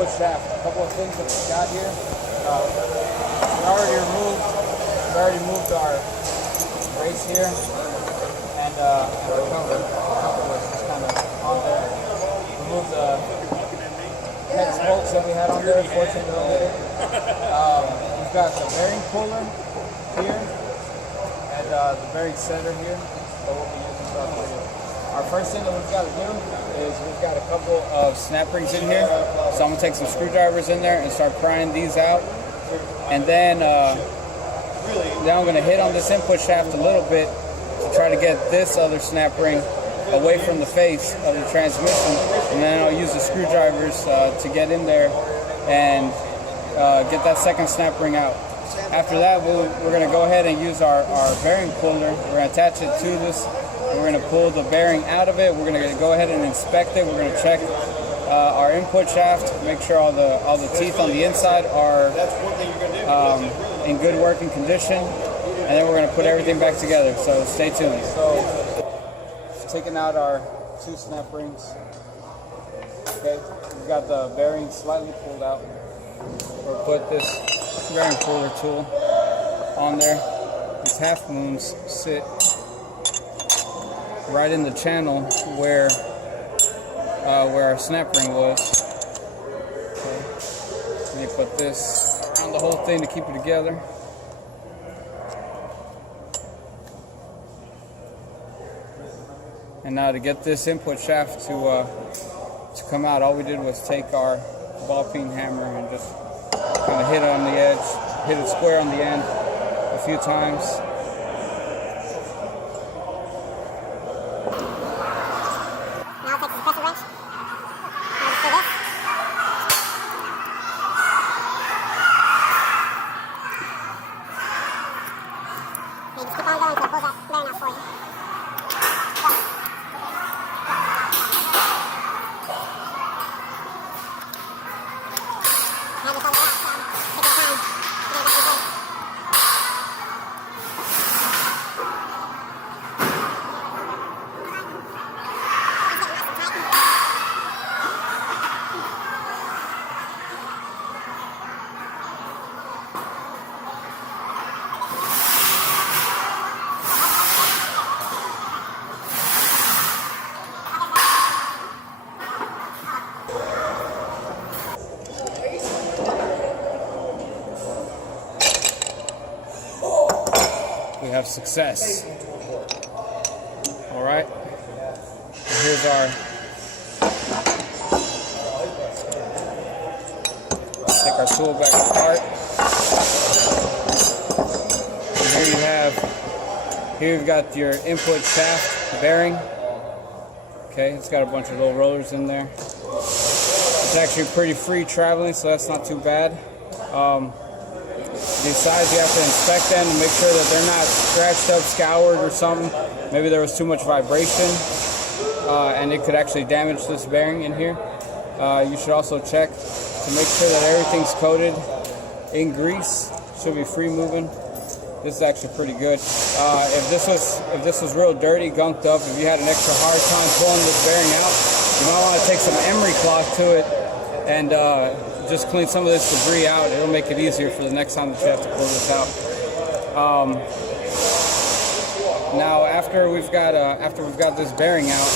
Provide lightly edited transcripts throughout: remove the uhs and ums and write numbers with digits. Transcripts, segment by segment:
input shaft. A couple of things that we got here. We already moved our brace here, and our cover was just kind of on there. Removed the head spokes that we had on there, fortunately. We've got the bearing puller here, and the bearing setter here that we'll be using stuff for you. Our first thing that we've got to do is we've got a couple of snap rings in here. So I'm going to take some screwdrivers in there and start prying these out. And then I'm going to hit on this input shaft a little bit to try to get this other snap ring away from the face of the transmission. And then I'll use the screwdrivers to get in there and get that second snap ring out. After that, we're going to go ahead and use our bearing puller. We're going to attach it to this. We're going to pull the bearing out of it. We're going to go ahead and inspect it. We're going to check our input shaft, make sure all the teeth on the inside are in good working condition, and then we're going to put everything back together. So stay tuned. So, taking out our two snap rings. Okay, we've got the bearing slightly pulled out. We'll put this bearing puller tool on there. These half moons sit right in the channel where our snap ring was. Okay. Let me put this around the whole thing to keep it together. And now to get this input shaft to come out, all we did was take our ball peen hammer and just kind of hit it on the edge, hit it square on the end a few times. We have success. All right. And here's our. Take our tool back apart. And here you've got your input shaft bearing. Okay, it's got a bunch of little rollers in there. It's actually pretty free traveling, so that's not too bad. These sides, you have to inspect them to make sure that they're not scratched up, scoured or something. Maybe there was too much vibration and it could actually damage this bearing in here. You should also check to make sure that everything's coated in grease. Should be free moving. This is actually pretty good. If this was real dirty, gunked up, if you had an extra hard time pulling this bearing out, you might want to take some emery cloth to it and just clean some of this debris out. It'll make it easier for the next time that you have to pull this out. Now, after we've got this bearing out,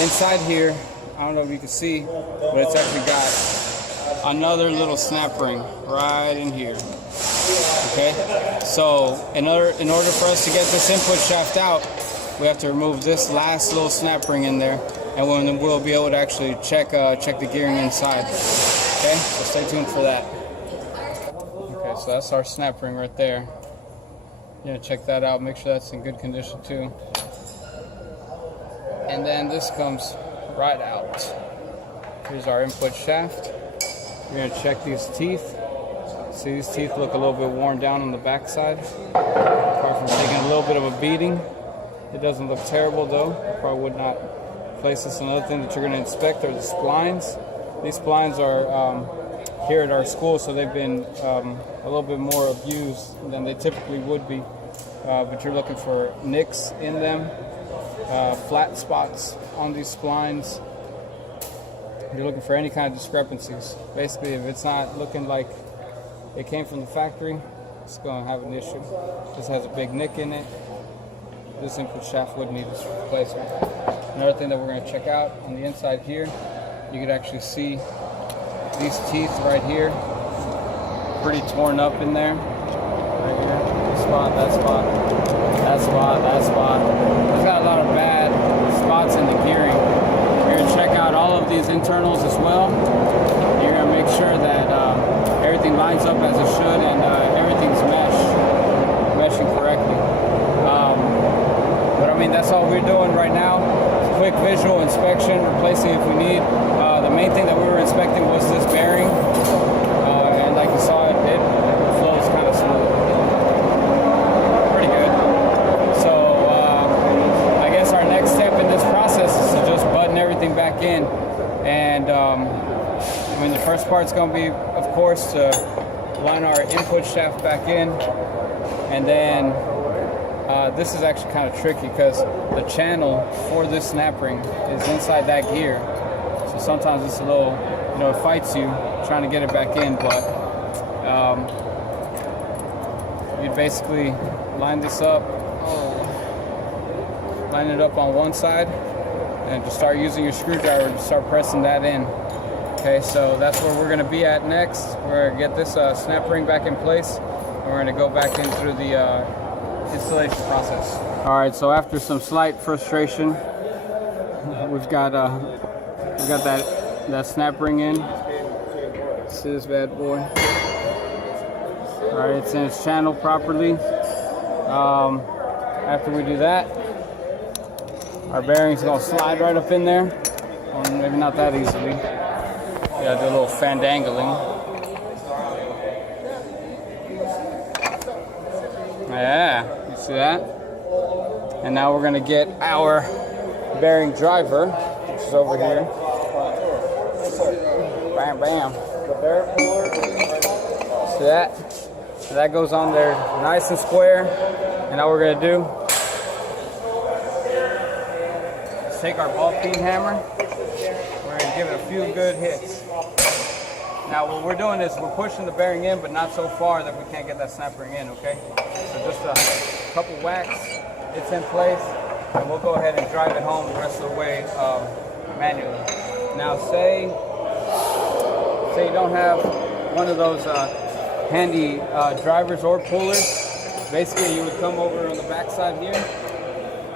inside here, I don't know if you can see, but it's actually got another little snap ring right in here. Okay, so in order for us to get this input shaft out, we have to remove this last little snap ring in there, and then we'll be able to actually check the gearing inside. Okay, so stay tuned for that. Okay, so that's our snap ring right there. Yeah, check that out. Make sure that's in good condition too. And then this comes right out. Here's our input shaft. We're gonna check these teeth. See, these teeth look a little bit worn down on the back side. Apart from taking a little bit of a beating, it doesn't look terrible though. I probably would not place this. Another thing that you're gonna inspect are the splines. These splines are here at our school, so they've been a little bit more abused than they typically would be. But you're looking for nicks in them, flat spots on these splines, you're looking for any kind of discrepancies. Basically, if it's not looking like it came from the factory, it's going to have an issue. This has a big nick in it. This input shaft would need this replacement. Another thing that we're going to check out on the inside here, you could actually see these teeth right here, pretty torn up in there. Right here, this spot, that spot, that spot, that spot. It's got a lot of bad spots in the gearing. We're going to check out all of these internals as well. You're going to make sure that everything lines up as it should and everything's meshing correctly. But I mean, that's all we're doing right now. Quick visual inspection, replacing if we need. The main thing that we were inspecting was this bearing, and like you saw, it flows kind of smooth. Pretty good. So I guess our next step in this process is to just button everything back in. And I mean, the first part's going to be, of course, to line our input shaft back in, and then this is actually kind of tricky because the channel for this snap ring is inside that gear. So sometimes it's a little, it fights you trying to get it back in, but you basically line this up, line it up on one side, and just start using your screwdriver to start pressing that in. Okay, so that's where we're going to be at next. We're going to get this snap ring back in place, and we're going to go back in through the installation process. All right, so after some slight frustration, we've got that snap ring in. See this bad boy. All right, it's in its channel properly. After we do that, our bearing's gonna slide right up in there. Or maybe not that easily. Yeah, do a little fandangling. Yeah, you see that? And now we're gonna get our bearing driver, which is over here. Bam, bam. See that? So that goes on there nice and square. And now what we're gonna do is take our ball peen hammer. We're gonna give it a few good hits. Now what we're doing is we're pushing the bearing in, but not so far that we can't get that snap ring in, okay? So just a couple whacks, it's in place, and we'll go ahead and drive it home the rest of the way manually. Now say you don't have one of those handy drivers or pullers. Basically you would come over on the back side here,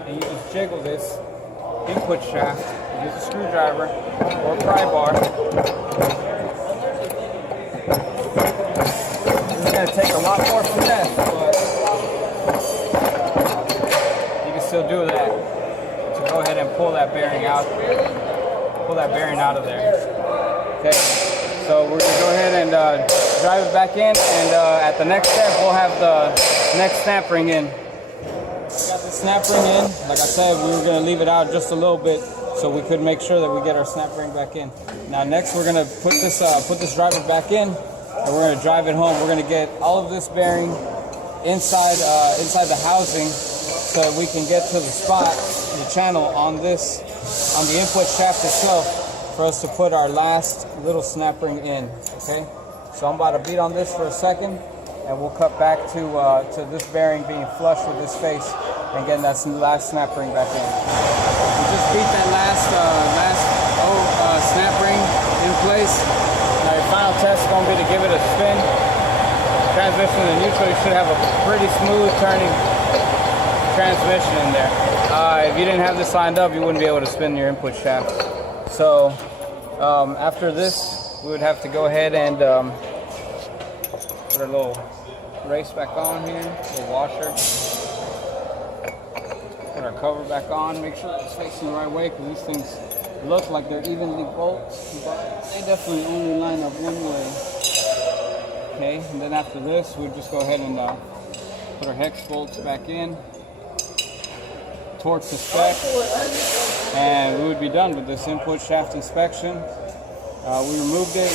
and you just jiggle this input shaft, use a screwdriver or a pry bar. It's going to take a lot more finesse, but you can still do that. So go ahead and pull that bearing out. Pull that bearing out of there. Okay. So we're going to go ahead and drive it back in, and at the next step, we'll have the next snap ring in. We got the snap ring in. Like I said, we were going to leave it out just a little bit so we could make sure that we get our snap ring back in. Now next, we're going to put this driver back in. And we're going to drive it home. We're going to get all of this bearing inside the housing so that we can get to the spot, the channel on the input shaft itself for us to put our last little snap ring in, okay? So I'm about to beat on this for a second, and we'll cut back to this bearing being flush with this face and getting that last snap ring back in. We just beat that last snap ring in place. Now your final test is going to be to give it a spin. Transmission in neutral, you should have a pretty smooth turning transmission in there. If you didn't have this lined up, you wouldn't be able to spin your input shaft. So after this, we would have to go ahead and put a little race back on here, a little washer. Put our cover back on, make sure it's facing the right way, because these things look like they're evenly bolts, but they definitely only line up one way. Okay, and then after this, we'll just go ahead and put our hex bolts back in, torque to spec, and we would be done with this input shaft inspection. We removed it,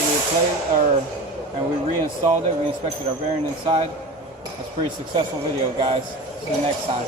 and we reinstalled it. We inspected our bearing inside. That's a pretty successful video, guys. See you next time.